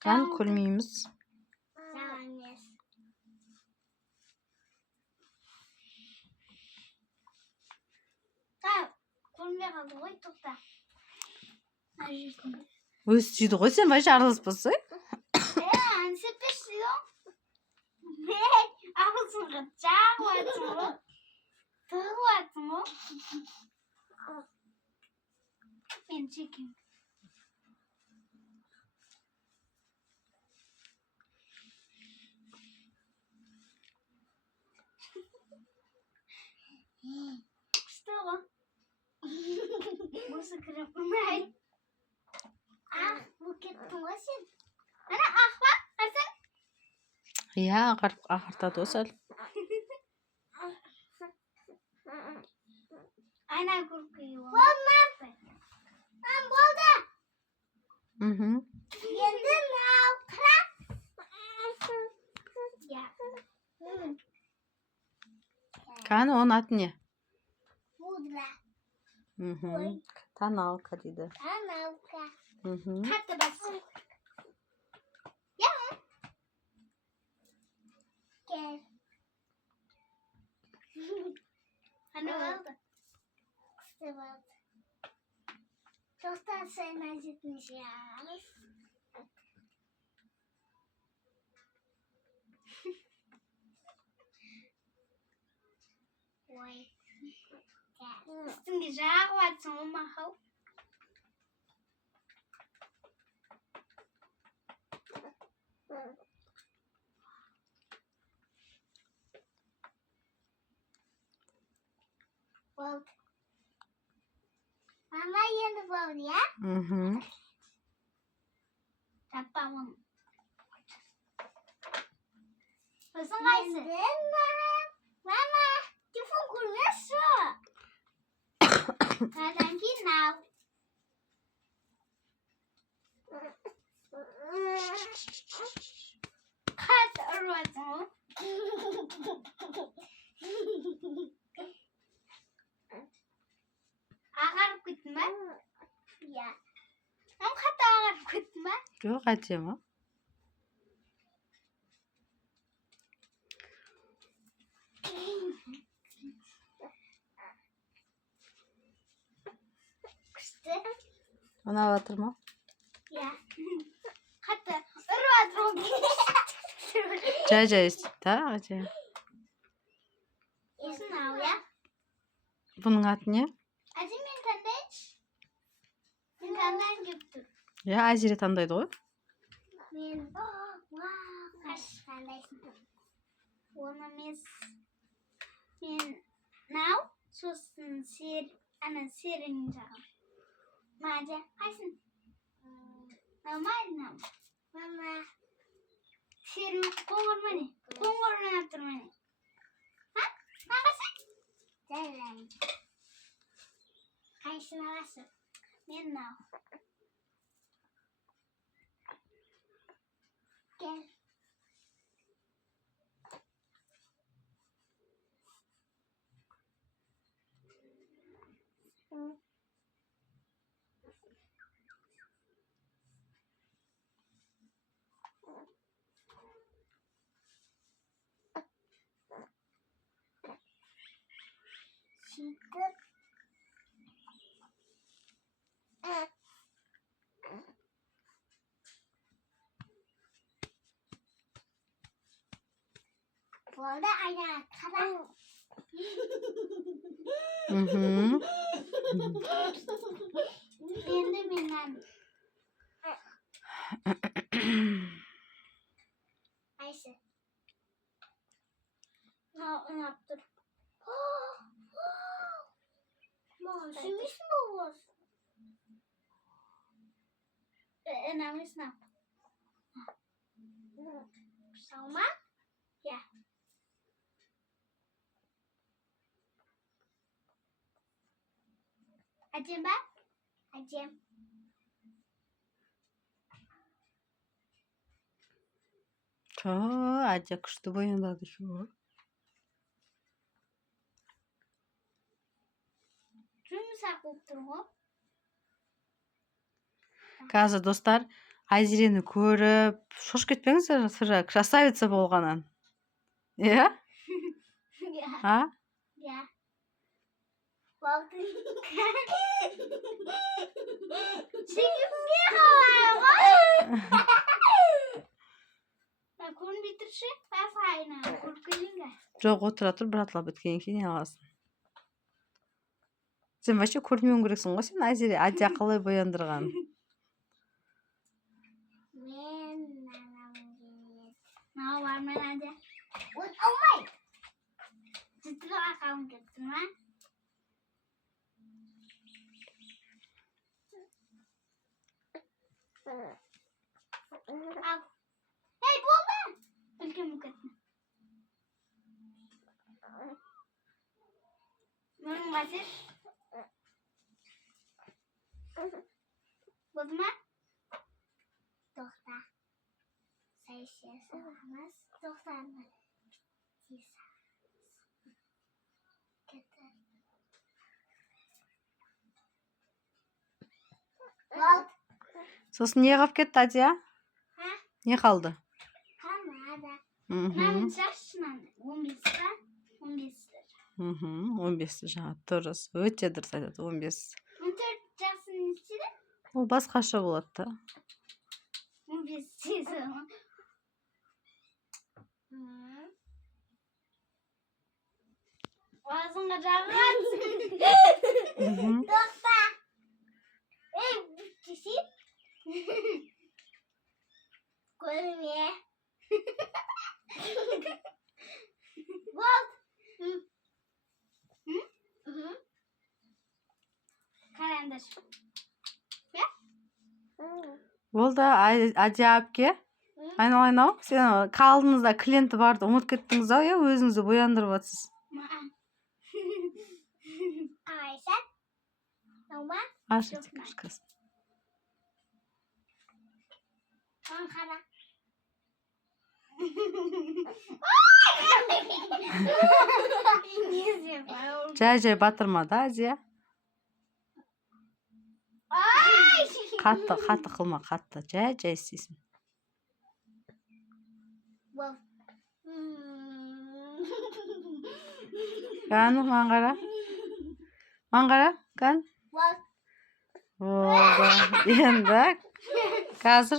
Kan kulmuymiz. Өз чи дугойсан маш арлас болсон. Ja, ахарта дуусал. Kan o natne. Та наука дейді. Қатты бас. Gel. Hani oldu? Kısa oldu. Çok da sevmez etmiş ya. Ой. Üstünde jağ var sonra hav. Oldu. Mama yeni oldu ya. Tamam. Nasıl kaysın? Mama, telefon kurmuyorsun. Nereden ki now? Kaç arasın? Agar gitme. Ya. Ama hatta agar gitme. Yok acaba. Ona batırma. Ya. Hatta arasın. Cay ta acaba. Yesin av ya. Bunun adı ne? Acım internet. İnternetten çıktı. Ya Azire tandaydı o. Men kaç tandaysın? Ona mis. Men now sosun ana sirinja. Maja kaçın? Normal nam. Mama. Sirin kongor mani. Kongor ne yaptır mani? Ha? Ne kaçın? Jalan. Kaçın arası? Men now. Gel. Şimdi bu arada aynen karan. Ben de bilmem. Ayşe. Ne yaptın? Sürmüş mü olur? Önemli sınav. Sama? Ya. Acem ben? Acem. Ажа күчтүү бояндады şu. Жұмсақ болып тұр ғой. Қазір достар, Айзерені көріп, шошып кетпеңіздер, сірә красавица болғанын. Иә? А? Иә. Болдың. Шегімге қалай ғой? Көрінбей тұршы, файна, көріп келіңге. Жоқ, отыра тұр, бір атылап біткеннен кейін аласың. Сен вообще көрмеуің керексің ғой, сен Айзере Ажа қалай бояндырған. Мен анам келеді. Мынау бар мен Ажа. Алмай. Жытыға қалың кетті ма? Ал. Ей, болды! Үлкен мүкетті. Мөрің қасыр? Болды ма? Тоқта. Сайшы саламыз. Тоқтаны. Болды. Сосын не қалып кетті, Ажа? Ха? Не қалды? Қалмады. Мхм. Мамын шашынан 15-та, 15-тір. 15 жаңа дұрыс. Өте дұрыс айтады, 15. 14 жасын нешеді? Ол басқаша болады да. 15 сезон. Ağzına rahat. Dokta. Ey bütçesi. Koymuyor. Bak. Kalender. Болды, Ажа әпке. Айналайын ау, сен қалдыңызда клиенті барды, ұмытып кеттіңіз ау, иә, өзіңізді бояндырып жатсыз. Ayşe. Normal. Аша, кішкіз. Ankara. Жай батырма да, Ажа. Қатты қылма, қатты. Жай істейсің. Кәні, маңғара. Маңғара, кән. Болды. Енді, қазір